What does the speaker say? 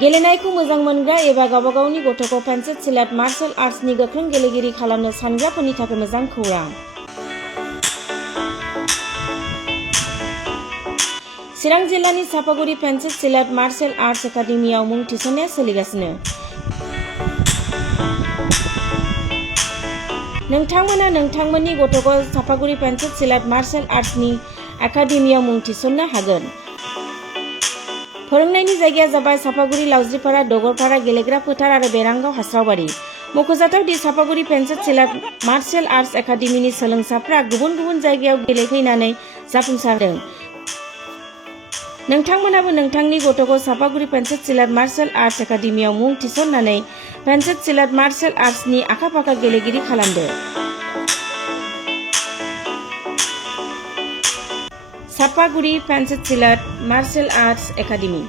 गेलेनायखौ मोजां मोनग्रा एबा गावबा गावनि गथ'खौ पेन्सिल सिलेट मार्शल आर्ट्सनि गोख्रों गेलेगिरि खालामनो सानग्राफोरनि थाखाय मोजां खौरां। चिरां जिल्लानि Sapaguri pencil slate martial arts एकाडेमियाव मुं थिसननाया सोलिगासिनो। नोंथांमोना नोंथांमोननि गथ'खौ सापागुरि पेन्सिल सिलेट मार्शल आर्ट्सनि एकाडेमियाव मुं थिसननो हागोन। फोरोंनायनि जायगाया जाबाय सापागुरि लावज्रिपारा दगरपारा गेलेग्रा फोथार आरो बेरांगाव हास्रावबारि। मख'जाथाव the Sapaguri pencil slate martial arts एकाडेमिनि सोलोंसाफ्रा गुबुन गुबुन जायगायाव गेलेफैनानै जाफुंसारदों। नोंथांमोनाबो नोंथांनि गथ'खौ Sapaguri pencil slate martial arts एकाडेमियाव मुं थिसननानै पेन्सिल सिलेट मार्शल आर्ट्सनि आखा-फाखा गेलेगिरि खालामदो। Sapaguri pencil slate martial arts academy.